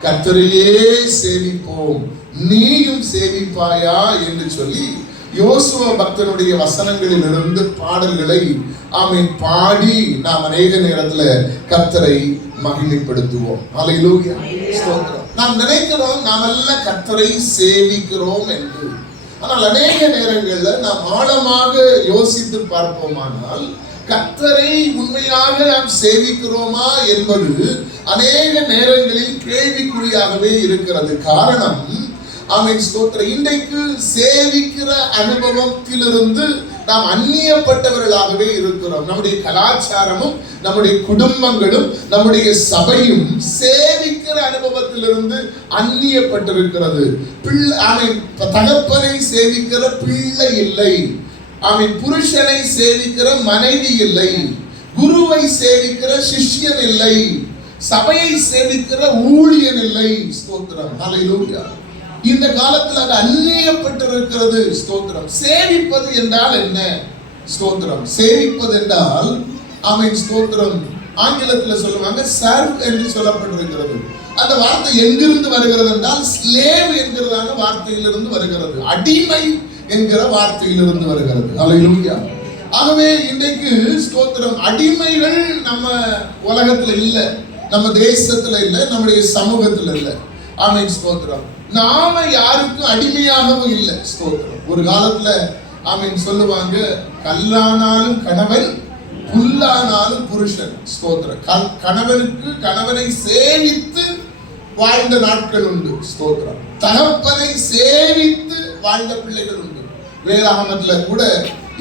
கர்த்தரையே சேவிப்போம், நீயும் சேவிப்பாயா என்று சொல்லி யோசுவா பக்தனுடைய வசனங்களில் இருந்து பாடல்களை பாடி நாம் அநேக நேரத்துல கர்த்தரை மகிமைப்படுத்துவோம். ஹல்லேலூயா, ஸ்தோத்திரம். நாம் நினைக்கிறோம் நாம் எல்லாம் கர்த்தரை சேவிக்கிறோம் என்று. ஆனால் அநேக நேரங்கள்ல நாம் ஆழமாக யோசித்து பார்ப்போமானால் கர்த்தரை உண்மையாக நாம் சேவிக்கிறோமா என்பது அநேக நேரங்களில் கேள்விக்குறியாகவே இருக்கிறது. காரணம், ஸ்தோத்திரம், இன்றைக்கு சேவிக்கிற அனுபவத்திலிருந்து நாம் அந்நியப்பட்டவர்களாகவே இருக்கிறோம். நம்முடைய கலாச்சாரமும் நம்முடைய குடும்பங்களும் நம்முடைய சபையும் சேவிக்கிற அனுபவத்திலிருந்து அந்நியப்பட்டிருக்கிறது. தகப்பனை சேவிக்கிற பிள்ளை இல்லை, புருஷனை சேவிக்கிற மனைவி இல்லை, குருவை சேவிக்கிற சிஷ்யன் இல்லை, சபையை சேவிக்கிற ஊழியன் இல்லை. ஸ்தோத்திரம், ஹல்லேலூயா. இந்த காலத்தில் அது அந்நியப்பட்டிருக்கிறது. ஸ்தோத்திரம். சேவிப்பது என்றால் என்ன? ஸ்தோத்திரம். சேவிப்பது என்றால் ஸ்தோத்திரம், ஆங்கிலத்தில் சொல்லுவாங்க சர்வ் என்று சொல்லப்பட்டிருக்கிறது. அந்த வார்த்தை எங்கிருந்து வருகிறது என்றால் ஸ்லேவ் என்கிறதான வார்த்தையிலிருந்து வருகிறது, அடிமை என்கிற வார்த்தையிலிருந்து வருகிறது. ஹல்லேலூயா. ஆகவே இன்றைக்கு ஸ்தோத்திரம், அடிமைகள் நம்ம உலகத்துல இல்லை, நம்ம தேசத்துல இல்லை, நம்முடைய சமூகத்துல இல்லை. ஸ்தோத்திரம். நாம யாருக்கும் அடிமையாகவும் இல்லை. ஸ்தோத்திரம். ஒரு காலத்துல சொல்லுவாங்க, கல்லானாலும் கணவன், புல்லானாலும் புருஷன். ஸ்தோத்திரம். கணவனுக்கு கணவனை சேவித்து வாழ்ந்த நாட்கள் உண்டு. ஸ்தோத்திரம். தகப்பனை சேவித்து வாழ்ந்த பிள்ளைகள் உண்டு. வேதாகமத்துல கூட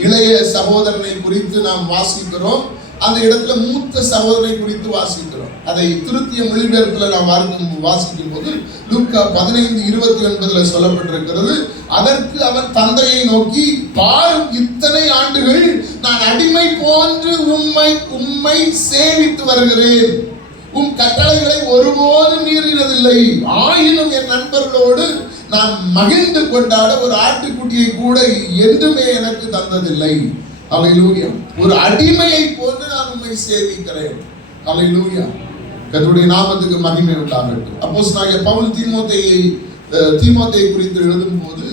இளைய சகோதரனை குறித்து நாம் வாசிக்கிறோம். அந்த இடத்துல மூத்த சகோதரனை குறித்து வாசிக்கிறோம். அதை திருத்திய மொழிபெயர்ப்புல நாம் வாசிக்கும் போது லூக்கா 15:29 சொல்லப்பட்டிருக்கிறது, அதற்கு அவன் தந்தையை நோக்கி, பாரும், இத்தனை ஆண்டுகள் நான் அடிமை போன்று உம்மை சேவித்து வருகிறேன், உம் கட்டளைகளை ஒருபோதும் மீறினதில்லை, ஆயினும் என் நண்பர்களோடு நான் மகிழ்ந்து கொண்டாட ஒரு ஆட்டுக்குட்டியை கூட என்றுமே எனக்கு தந்ததில்லை. ஹல்லேலூயா. ஒரு அடிமையை போன்று நான் உம்மை சேவிக்கிறேன். ஹல்லேலூயா. கர்த்தருடைய நாமத்துக்கு மகிமை உண்டாகட்டும். அப்போஸ்தலனாகிய பவுல் தீமோத்தேயை குறித்து எழுதும் போது,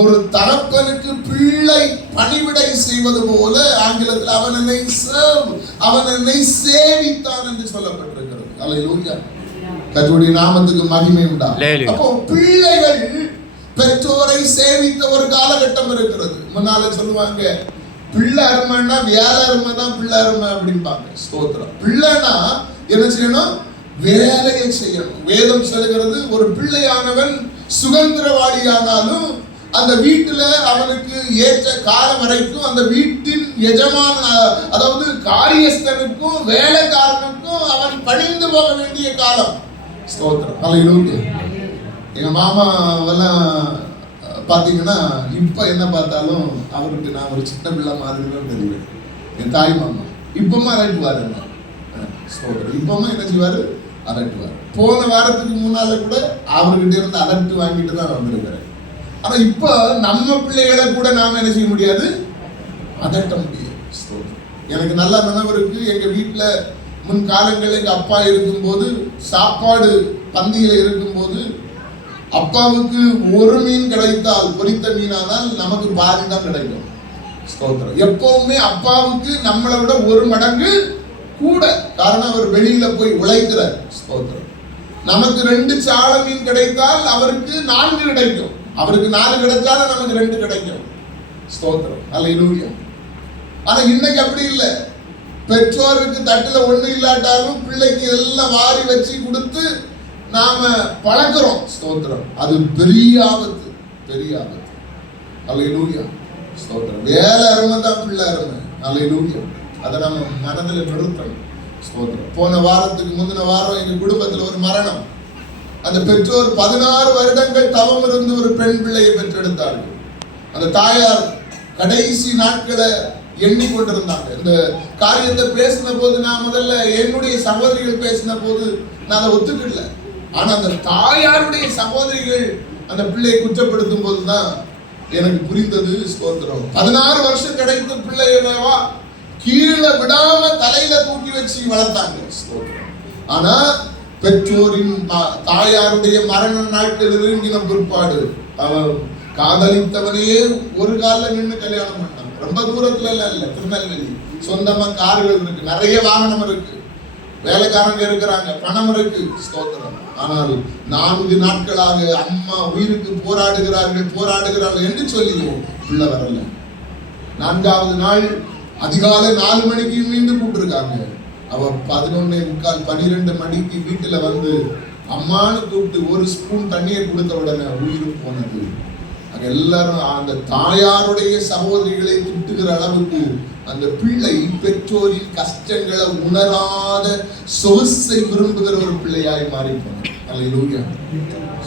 ஒரு தகப்பனுக்கு பிள்ளை பணிவிடை செய்வது போல ஆங்கிலத்தில் அவன் என்னை சேவித்தான் என்று சொல்லப்பட்டிருக்கிறது. ஹல்லேலூயா. கர்த்தருடைய நாமத்துக்கு மகிமை உண்டாகட்டும். அப்போ பிள்ளைகள் பெற்றோரை சேவித்த ஒரு காலகட்டம் இருக்கிறது. முன்னால சொல்லுவாங்க, பிள்ளை அருமைன்னா வேலை அருமை தான் பிள்ளை அருமை அப்படின்பாங்க. ஸ்தோத்திரம். பிள்ளைனா என்ன செய்யணும்? வேலையை செய்யணும். வேதம் சொல்லுகிறது, ஒரு பிள்ளையானவன் சுதந்திரவாளியானாலும் அந்த வீட்டுல அவனுக்கு ஏற்ற காலம் வரைக்கும் அந்த வீட்டின் எஜமான, அதாவது காரியஸ்தனுக்கும் வேலைக்காரனுக்கும் அவன் பணிந்து போக வேண்டிய காலம். ஸ்தோத்திரம். ஹல்லேலூயா. எங்க மாமாவெல்லாம் பார்த்தீங்கன்னா இப்ப என்ன பார்த்தாலும் அவருக்கு நான் ஒரு சின்ன பிள்ளை மாதிரி தான் தெரியும். என் தாய் மாமா இப்பமா அரட்டுவாரு, இப்பமா என்ன செய்வாரு? அரட்டுவார். போன வாரத்துக்கு முன்னால கூட அவர்கிட்ட இருந்து அரட்டு வாங்கிட்டு தான் வந்திருக்கிறேன். ஆனா இப்ப நம்ம பிள்ளைகளை கூட நாம என்ன செய்ய முடியாது? அதட்ட முடியாது. எனக்கு நல்லா நினைவு இருக்கு, எங்க வீட்டுல முன் காலங்களில் எங்க அப்பா இருக்கும்போது, சாப்பாடு பந்தியில இருக்கும்போது, அப்பாவுக்கு ஒரு மீன் கிடைத்தால், பொரித்த மீனானால் நமக்கு பாதி தான் கிடைக்கும். ஸ்தோத்திரம். எப்பவுமே அப்பாவுக்கு நம்மளை விட ஒரு மடங்கு கூட. காரணம், அவர் வெளியில போய் உழைக்கிறார். ஸ்தோத்திரம். நமக்கு 2 சால மீன் கிடைத்தால் அவருக்கு 4 கிடைக்கும். அவருக்கு 4 கிடைச்சாலும் நமக்கு 2 கிடைக்கும். ஸ்தோத்திரம். ஹல்லேலூயா. ஆனா இன்னைக்கு அப்படி இல்லை. பெற்றோருக்கு தட்டுல 1 இல்லாட்டாலும் பிள்ளைக்கு எல்லாம் வாரி வச்சு கொடுத்து நாம பழக்கிறோம். ஸ்தோத்திரம். அது பெரிய ஆபத்து, பெரிய ஆபத்து. ஹல்லேலூயா. ஸ்தோத்திரம். வேலை அருமை தான் பிள்ளை அருமை. ஹல்லேலூயா. அதை நம்ம மனதில் நிறுத்தணும். ஸ்தோத்திரம். போன வாரத்துக்கு முந்தின வாரம் எங்க குடும்பத்தில் ஒரு மரணம். அந்த பெற்றோர் 16 வருடங்கள் தவம் இருந்து ஒரு பெண் பிள்ளையை பெற்றெடுத்தார்கள். அந்த தாயார் கடைசி நாட்களை எண்ணிக்கொண்டிருந்தாங்க. இந்த காரியத்தை பேசின போது, நான் முதல்ல என்னுடைய சகோதரிகள் பேசின போது நான் அதை ஒத்துக்கல. ஆனா அந்த தாயாருடைய சகோதரிகள் அந்த பிள்ளையை குற்றப்படுத்தும் போதுதான் எனக்கு புரிந்தது. ஸ்தோத்திரம். 16 வருஷம் கிடைத்த பிள்ளைகளவா கீழே விடாம தலையில தூக்கி வச்சு வளர்த்தாங்க. ஸ்தோத்திரம். ஆனா பெற்றோரின் தாயாருடைய மரண நாட்கள் நெருங்கின பிற்பாடு அவன் காதலித்தவனையே ஒரு காலில் நின்று கல்யாணம் பண்ணான். ரொம்ப தூரத்துல எல்லாம் இல்ல, திருநெல்வேலி. சொந்தமா கார்கள் இருக்கு, நிறைய வாகனம் இருக்கு, வேலைக்காரங்க இருக்கிறாங்க, பணம் இருக்கு, ஸ்தோத்திரம். ஆனால் 4 நாட்களாக அம்மா உயிருக்கு போராடுகிறார்கள் என்று சொல்லிடுவோம், பிள்ளை வரல. 4வது நாள் அதிகாலை 4 மணிக்கு மீண்டும் கூப்பிட்டுருக்காங்க. அவ 11:45 12 மணிக்கு வீட்டுல வந்து அம்மான்னு கூப்பிட்டு ஒரு ஸ்பூன் தண்ணீரை கொடுத்த உடனே உயிர் போனது. எல்லாரும் அந்த தாயாருடைய சகோதரிகளை திட்டுகிற அளவுக்கு அந்த பிள்ளை பெற்றோரின் கஷ்டங்களை உணராத சொகுசை விரும்புகிற ஒரு பிள்ளையாய் மாறி போனார். அல்லேலூயா.